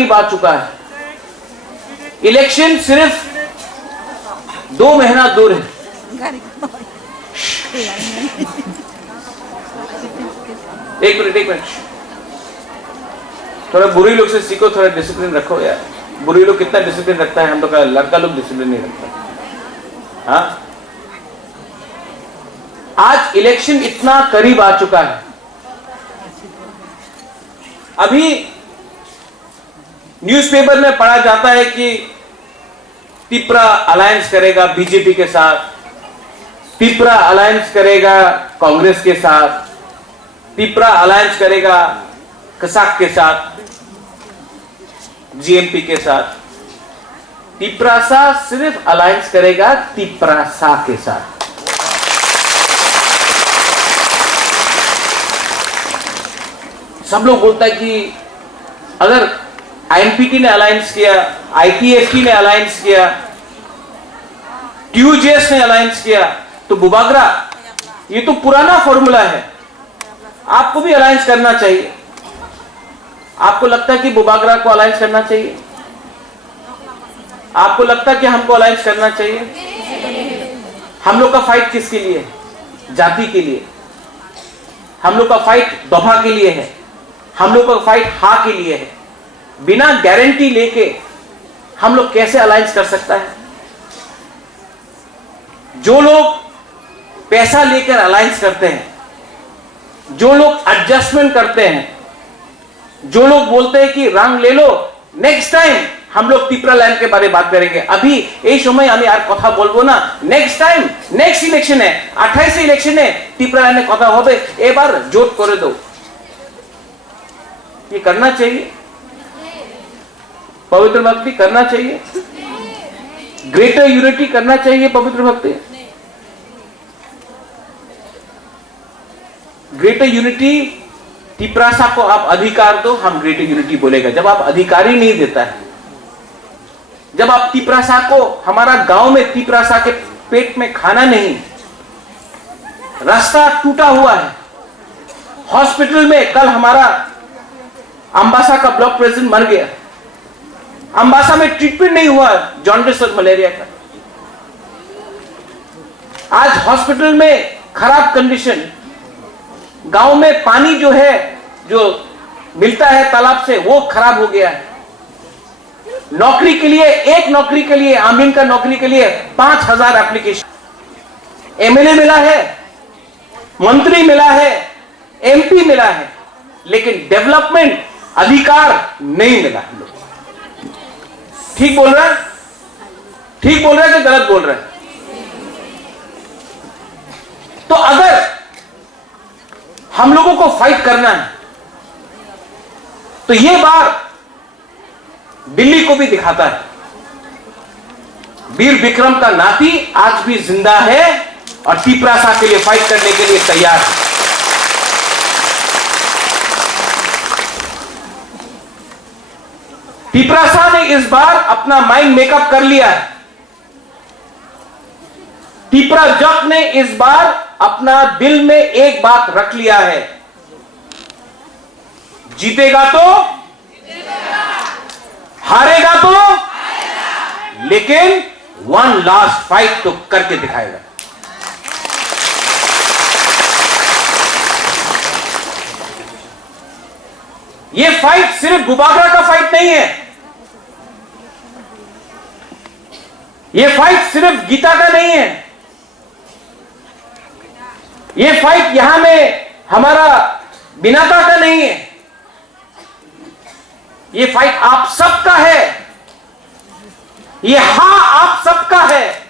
करीब आ चुका है। इलेक्शन सिर्फ 2 महीना दूर है। एक मिनट, थोड़ा बुरी लोग से सीखो, थोड़ा डिसिप्लिन रखो यार। बुरी लोग कितना डिसिप्लिन रखता है, हम लोग का लड़का लोग डिसिप्लिन नहीं रखता। हाँ, आज इलेक्शन इतना करीब आ चुका है। अभी न्यूज़पेपर में पढ़ा जाता है कि तिपरा अलायंस करेगा बीजेपी के साथ, तिपरा अलायंस करेगा कांग्रेस के साथ, तिपरा अलायंस करेगा कसाक के साथ, जीएमपी के साथ। तिपरासा सिर्फ अलायंस करेगा तिपरासा के साथ। सब लोग बोलता है कि अगर आईएनपीटी ने अलायंस किया, आईटीएफटी ने अलायंस किया, ट्यूजेस ने अलायंस किया, तो बुबागरा, ये तो पुराना फॉर्मूला है, आपको भी अलायंस करना चाहिए। आपको लगता है कि बुबागरा को अलायंस करना चाहिए? आपको लगता है कि हमको अलायंस करना चाहिए? हम लोग का फाइट किसके लिए है? जाति के लिए। हम लोग का फाइट दफा के लिए है। हम लोग का फाइट हा के लिए है। बिना गारंटी लेके हम लोग कैसे अलायंस कर सकता है? जो लोग पैसा लेकर अलायंस करते हैं, जो लोग एडजस्टमेंट करते हैं, जो लोग बोलते हैं कि रंग ले लो, नेक्स्ट टाइम हम लोग तिपरा लाइन के बारे में बात करेंगे। अभी ये समय हमें यार कथा बोलबो ना, नेक्स्ट टाइम नेक्स्ट इलेक्शन है, 28 इलेक्शन है, तिपरा लाइन कथा होबे, एक बार जोट करे दो। ये करना चाहिए, पवित्र भक्ति करना चाहिए, ग्रेटर यूनिटी करना चाहिए। पवित्र भक्ति, ग्रेटर यूनिटी, तिपरासा को आप अधिकार दो, हम ग्रेटर यूनिटी बोलेगा। जब आप अधिकार ही नहीं देता है, जब आप तिपरासा को, हमारा गांव में तिपरासा के पेट में खाना नहीं, रास्ता टूटा हुआ है, हॉस्पिटल में कल हमारा अंबासा का ब्लॉक प्रेसिडेंट मर गया, अंबासा में ट्रीटमेंट नहीं हुआ जॉन्डिस और मलेरिया का। आज हॉस्पिटल में खराब कंडीशन, गांव में पानी जो है, जो मिलता है तालाब से, वो खराब हो गया है। नौकरी के लिए, एक नौकरी के लिए, आमीन का नौकरी के लिए 5000 एप्लीकेशन। एमएलए मिला है, मंत्री मिला है, एमपी मिला है, लेकिन डेवलपमेंट अधिकार नहीं मिला। ठीक बोल रहा है? ठीक बोल रहा है कि गलत बोल रहा है? तो अगर हम लोगों को फाइट करना है, तो यह बार दिल्ली को भी दिखाता है, वीर विक्रम का नाती आज भी जिंदा है और तिपरासा के लिए फाइट करने के लिए तैयार है। तिपरासा ने इस बार अपना माइंड मेकअप कर लिया है। तिपरा जट ने इस बार अपना दिल में एक बात रख लिया है, जीतेगा तो हारेगा तो, लेकिन वन लास्ट फाइट तो करके दिखाएगा। यह फाइट सिर्फ बुबागरा का फाइट नहीं है, यह फाइट सिर्फ गीता का नहीं है, यह फाइट यहां में हमारा बिनाता का नहीं है, यह फाइट आप सबका है, यह हां आप सबका है।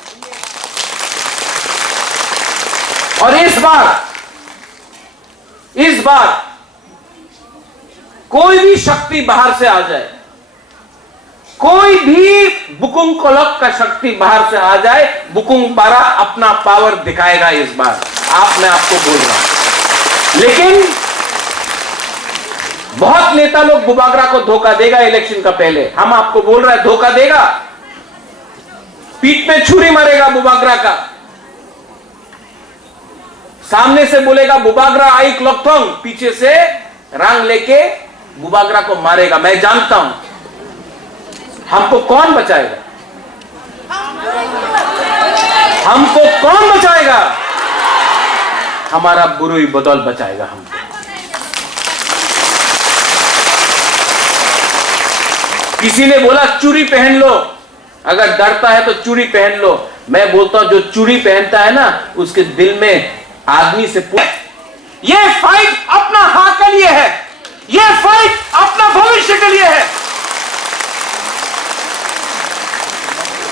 और इस बार कोई भी शक्ति बाहर से आ जाए, कोई भी बुकुंग कोलक का शक्ति बाहर से आ जाए, बुकुंग पारा अपना पावर दिखाएगा इस बार। मैं आपको बोल रहा हूं, लेकिन बहुत नेता लोग बुबागरा को धोखा देगा इलेक्शन का पहले। हम आपको बोल रहे हैं धोखा देगा, पीठ में छुरी मारेगा बुबागरा का, सामने से बोलेगा बुबागरा आई क्लॉकथोंग, पीछे से रंग लेके बुबागरा को मारेगा। मैं जानता हूं हमको कौन बचाएगा? हमको कौन बचाएगा? हमारा बुरुई बदौल बचाएगा हमको। किसी ने बोला चूड़ी पहन लो, अगर डरता है तो चूड़ी पहन लो। मैं बोलता हूं जो चूड़ी पहनता है ना, उसके दिल में आदमी से ये फाइट अपना हक के लिए है, ये फाइट अपना भविष्य के लिए है।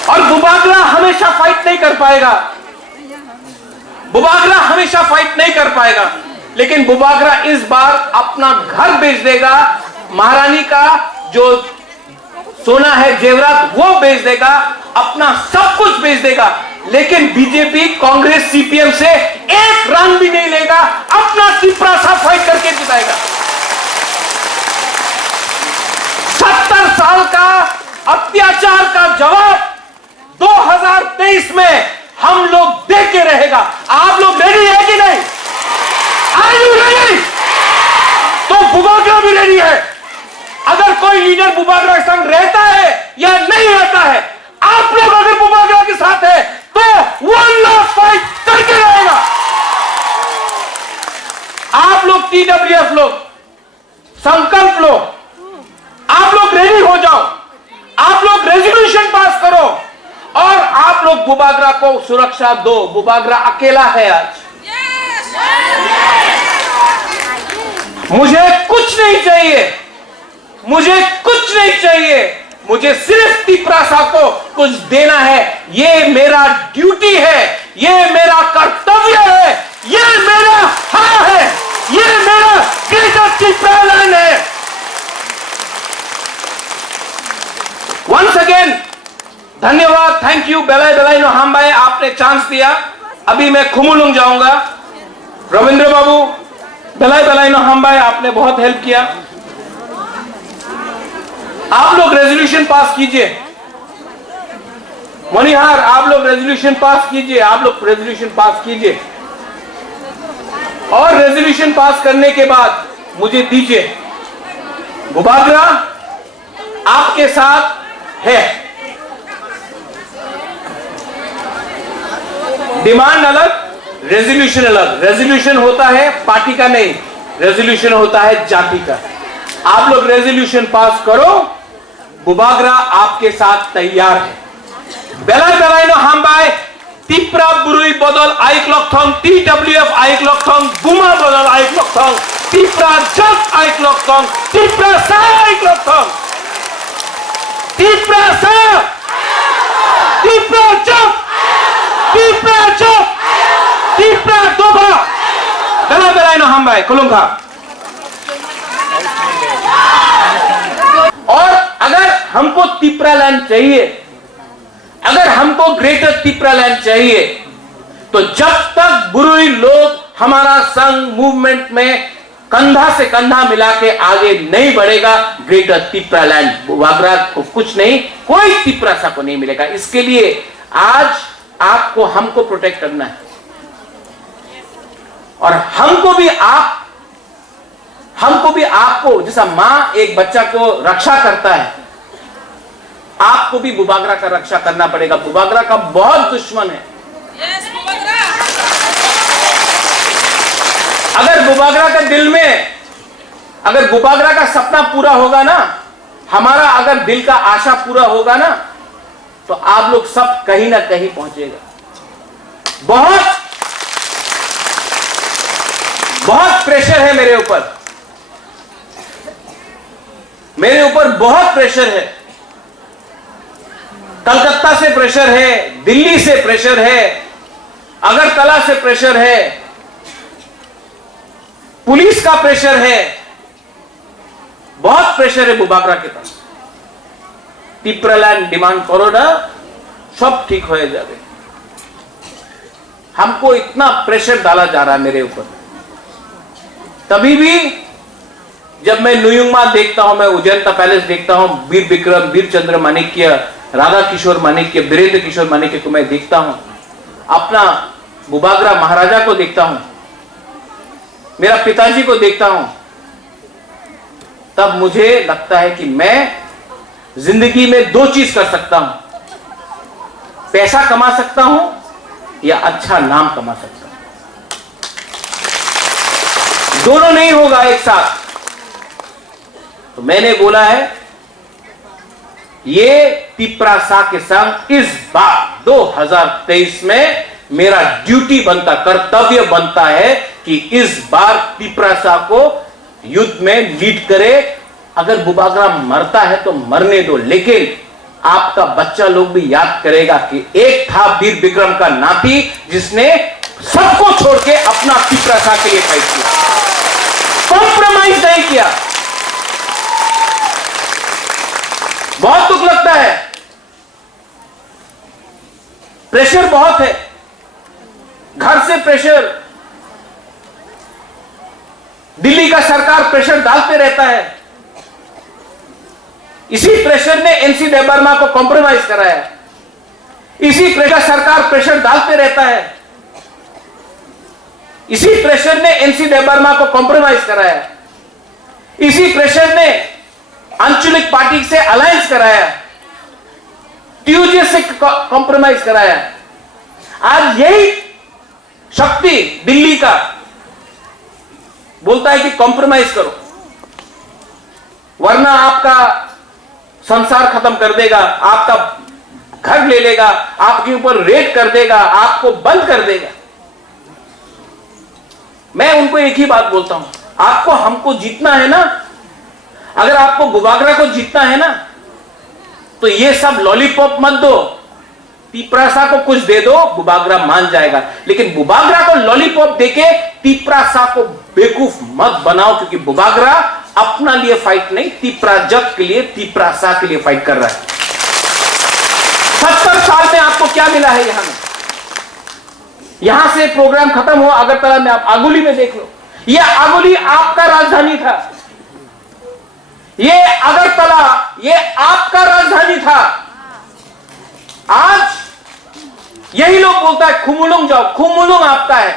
और बुबागरा हमेशा फाइट नहीं कर पाएगा, बुबागरा हमेशा फाइट नहीं कर पाएगा, लेकिन बुबागरा इस बार अपना घर बेच देगा, महारानी का जो सोना है जेवरात वो बेच देगा, अपना सब कुछ बेच देगा, लेकिन बीजेपी कांग्रेस सीपीएम से एक रन भी नहीं लेगा, अपना तिपरासा फाइट करके जिताएगा। 70 साल का अत्याचार का जवाब 2023 में हम लोग दे के रहेगा। आप लोग रेडी है कि नहीं? Are you ready? तो बुबागरा भी रेडी है। अगर कोई लीडर बुबागरा के संग रहता है या नहीं रहता है, आप लोग अगर बुबागरा के साथ है तो वन लास्ट फाइट करके रहेगा। आप लोग टीडब्ल्यूएफ लोग संकल्प लो, आप लोग रेडी हो जाओ, आप लोग रेजोल्यूशन पास करो और आप लोग बुबागरा को सुरक्षा दो। बुबागरा अकेला है आज। मुझे कुछ नहीं चाहिए, मुझे कुछ नहीं चाहिए, मुझे सिर्फ तिपरासा को कुछ देना है। ये मेरा ड्यूटी है, ये मेरा कर्तव्य है, ये मेरा हाँ है, ये मेरा ग्रेटर तिपरालैंड है। वंस अगेन धन्यवाद, थैंक यू बेलाई बेलाई नो हम भाई, आपने चांस दिया। अभी मैं खुमुलुंग जाऊंगा। रविंद्र बाबू, बेलाई बेलाई नो हम भाई, आपने बहुत हेल्प किया। आप लोग रेजोल्यूशन पास कीजिए। मणिहार, आप लोग रेजोल्यूशन पास कीजिए, आप लोग रेजोल्यूशन पास कीजिए और रेजोल्यूशन पास करने के बाद मुझे दीजिए। बुबागरा आपके साथ है। डिमांड अलग, रेजोल्यूशन अलग। रेजोल्यूशन होता है पार्टी का नहीं, रेजोल्यूशन होता है जाति का। आप लोग रेजोल्यूशन पास करो, बुबागरा आपके साथ तैयार है। बेलाई बेलाई नो हम बाय तिप्रा बुरुई बदल आइक लक्षण, टीडब्ल्यूएफ आइक लक्षण, गुमा बदल आइक लक्षण, तिप्रा जस आइक लक्षण, तिप्रा सा आइक लक्षण, तिप्रा सा, तिप्रा जस, तिप्रा जस, तिप्रा दोबा। बेलाई बेलाई नो हम बाय खुलूंगा। और अगर हमको तिपरालैंड चाहिए, अगर हमको ग्रेटर तिपरालैंड चाहिए, तो जब तक बुरुई लोग हमारा संघ मूवमेंट में कंधा से कंधा मिला के आगे नहीं बढ़ेगा, ग्रेटर तिपरालैंड बुबागरा को कुछ नहीं, कोई तिपरासा को नहीं मिलेगा। इसके लिए आज आपको हमको प्रोटेक्ट करना है और हमको भी आपको जैसा मां एक बच्चा को रक्षा करता है, आपको भी बुबागरा का रक्षा करना पड़ेगा। बुबागरा का बहुत दुश्मन है। अगर बुबागरा का दिल में, अगर बुबागरा का सपना पूरा होगा ना, हमारा अगर दिल का आशा पूरा होगा ना, तो आप लोग सब कहीं ना कहीं पहुंचेगा। बहुत प्रेशर है मेरे ऊपर, मेरे ऊपर बहुत प्रेशर है। कलकत्ता से प्रेशर है, दिल्ली से प्रेशर है, अगरतला से प्रेशर है, पुलिस का प्रेशर है, बहुत प्रेशर है बुबागरा के पास। तिपरालैंड डिमांड करो ना, सब ठीक हो जाए। हमको इतना प्रेशर डाला जा रहा है मेरे ऊपर। तभी भी जब मैं नुयुंगमा देखता हूं, मैं उजैनता पैलेस देखता हूं, वीर विक्रम, वीर चंद्र माणिक्य, राधा किशोर माणिक्य, वीरेंद्र किशोर माणिक्य को मैं देखता हूं, अपना बुबागरा महाराजा को देखता हूं, मेरा पिताजी को देखता हूं, तब मुझे लगता है कि मैं जिंदगी में दो चीज कर सकता हूं, पैसा कमा सकता हूं या अच्छा नाम कमा सकता हूं। दोनों नहीं होगा एक साथ। तो मैंने बोला है ये तिप्रासा के संग इस बार 2023 में मेरा ड्यूटी बनता, कर्तव्य बनता है कि इस बार तिप्रासा को युद्ध में लीड करे। अगर बुबागरा मरता है तो मरने दो, लेकिन आपका बच्चा लोग भी याद करेगा कि एक था वीर विक्रम का नाती जिसने सबको छोड़ के अपना तिप्रासा के लिए फाइट किया, कॉम्प्रोमाइज नहीं किया। बहुत दुख लगता है, प्रेशर बहुत है, घर से प्रेशर, दिल्ली का सरकार प्रेशर डालते रहता है। इसी प्रेशर ने एनसी देबबर्मा को कॉम्प्रोमाइज कराया, इसी प्रेशर सरकार प्रेशर डालते रहता है, इसी प्रेशर ने एनसी देबबर्मा को कॉम्प्रोमाइज कराया, इसी प्रेशर ने आंचलिक पार्टी से अलायंस कराया, टीयूजे से कॉम्प्रोमाइज कराया। आज यही शक्ति दिल्ली का बोलता है कि कॉम्प्रोमाइज करो वरना आपका संसार खत्म कर देगा, आपका घर ले लेगा, आपके ऊपर रेड कर देगा, आपको बंद कर देगा। मैं उनको एक ही बात बोलता हूं, आपको हमको जीतना है ना, अगर आपको बुबागरा को जीतना है ना तो ये सब लॉलीपॉप मत दो, तिप्रासा को कुछ दे दो, बुबागरा मान जाएगा। लेकिन बुबागरा को लॉलीपॉप देके तिप्रासा को बेवकूफ मत बनाओ, क्योंकि बुबागरा अपना लिए फाइट नहीं, तिप्राजक के लिए, तिप्रासा के लिए फाइट कर रहा है। 70 साल में आपको क्या मिला है यहां में? यहां से प्रोग्राम खत्म हुआ अगरतला में, आप आगुली में देख लो, यह आगुली आपका राजधानी था, ये अगरतला ये आपका राजधानी था। आज यही लोग बोलता है खुमुलुंग जाओ, खुमुलुंग आपका है।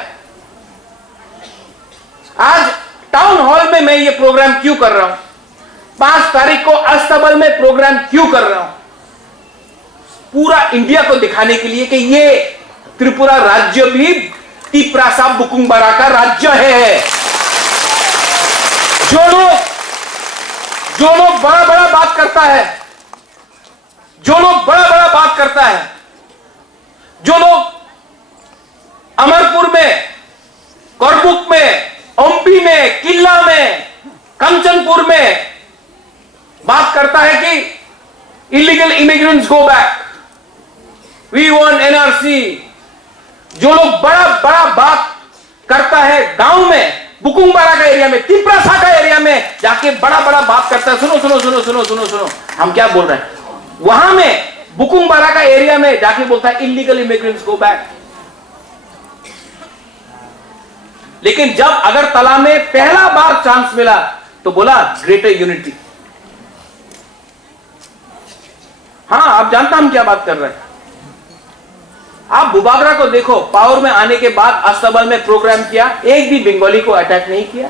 आज टाउन हॉल में मैं ये प्रोग्राम क्यों कर रहा हूं, 5 तारीख को अस्तबल में प्रोग्राम क्यों कर रहा हूं? पूरा इंडिया को दिखाने के लिए कि ये त्रिपुरा राज्य भी तिप्रासा बुकुंगबरा का राज्य है। जो लोग बड़ा बड़ा बात करता है, जो लोग बड़ा बड़ा बात करता है, जो लोग अमरपुर में, करबुक में, ओम्पी में, किल्ला में, कंचनपुर में बात करता है कि illegal immigrants go back, we want NRC, जो लोग बड़ा बड़ा बात करता है गांव में, बुकुंगबरा का एरिया में, तिप्रासा का एरिया में जाके बड़ा बड़ा बात करता है, सुनो सुनो सुनो सुनो सुनो सुनो हम क्या बोल रहे हैं, वहां में बुकुंगबरा का एरिया में जाके बोलता है इलीगल इमिग्रेंट्स गो बैक। लेकिन जब अगरतला में पहला बार चांस मिला तो बोला ग्रेटर यूनिटी। हां, आप जानता हम क्या बात कर रहे हैं। आप बुबागरा को देखो, पावर में आने के बाद अस्तबल में प्रोग्राम किया, एक भी बंगाली को अटैक नहीं किया,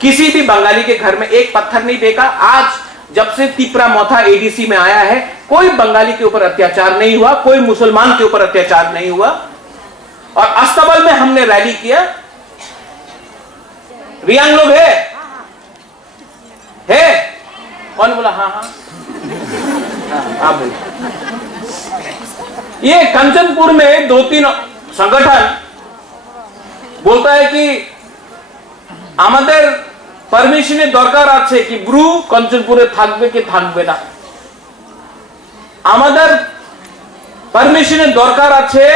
किसी भी बंगाली के घर में एक पत्थर नहीं फेंका। आज जब से तिप्रा मोथा एडीसी में आया है, कोई बंगाली के ऊपर अत्याचार नहीं हुआ, कोई मुसलमान के ऊपर अत्याचार नहीं हुआ। और अस्तबल में हमने रैली किया, रियांग लोग है कौन बोला? हाँ हाँ आप बोलिए। ये कंचनपुर में 2-3 संगठन बोलता है कि आमादेर परमिशने दरकार आछे कि ब्रू कंचनपुरे थाकबे कि थाकबे ना, आमादेर परमिशने दरकार आछे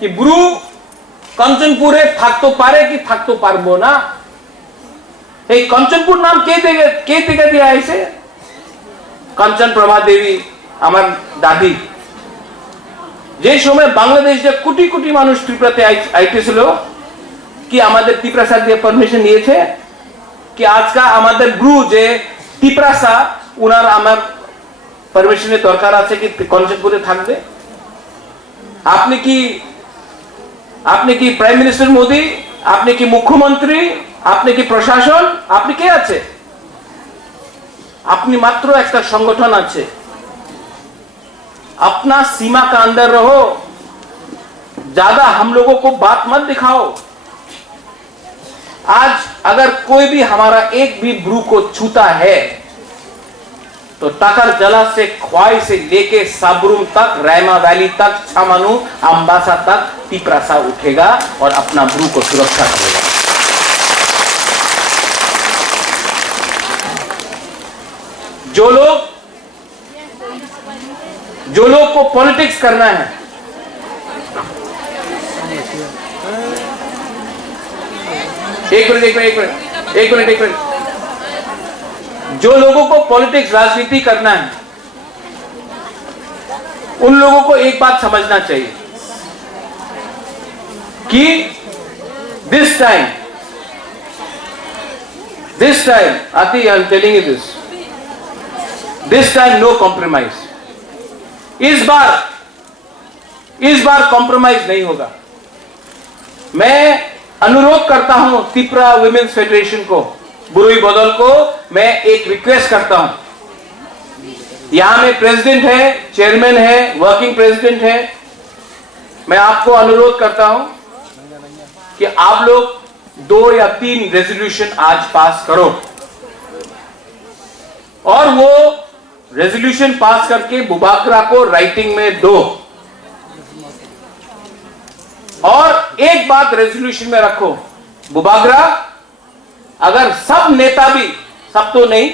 कि ब्रू कंचनपुरे थाकते पारे कि थाकते पारबो ना। এই कंचनपुर नाम কে থেকে দিয়ে আইছে? कंचन प्रभा देवी আমার দাদি। যে সময় বাংলাদেশ যে কোটি কোটি মানুষ ত্রিপুরাতে আইতেছিল কি আমাদের তিপ্রাসা দিয়ে পারমিশন নিয়েছে कि आज का আমাদের ব্রু যে তিপ্রাসা উনার আমার পারমিশনের দরকার আছে কি कंचनपुरे থাকবে। আপনি কি प्राइम मिनिस्टर मोदी, আপনি কি মুখ্যমন্ত্রী, আপনি কি প্রশাসন, আপনি কে আছে? अपनी मात्र एक संगठन आछे, अपना सीमा का अंदर रहो, ज्यादा हम लोगों को बात मत दिखाओ। आज अगर कोई भी हमारा एक भी ब्रू को छूता है तो टाकर जला से ख्वाई से लेके साबरूम तक, रैमा वैली तक, छामानू, अंबासा तक तीपरासा उठेगा और अपना ब्रू को सुरक्षा करेगा। जो लोग को पॉलिटिक्स करना है, एक मिनट, जो लोगों को पॉलिटिक्स राजनीति करना है, उन लोगों को एक बात समझना चाहिए कि दिस टाइम आती, I am telling you this time no compromise. इस बार कॉम्प्रोमाइज नहीं होगा। मैं अनुरोध करता हूं त्रिपुरा वुमेन्स फेडरेशन को, बुरुई बदल को, मैं एक रिक्वेस्ट करता हूं। यहां में प्रेसिडेंट है, चेयरमैन है, वर्किंग प्रेसिडेंट है। मैं आपको अनुरोध करता हूं कि आप लोग 2 या 3 रेजोल्यूशन आज पास करो और वो रेजोल्यूशन पास करके बुबाकरा को राइटिंग में दो। और एक बात रेजोल्यूशन में रखो, बुबागरा अगर सब नेता भी, सब तो नहीं,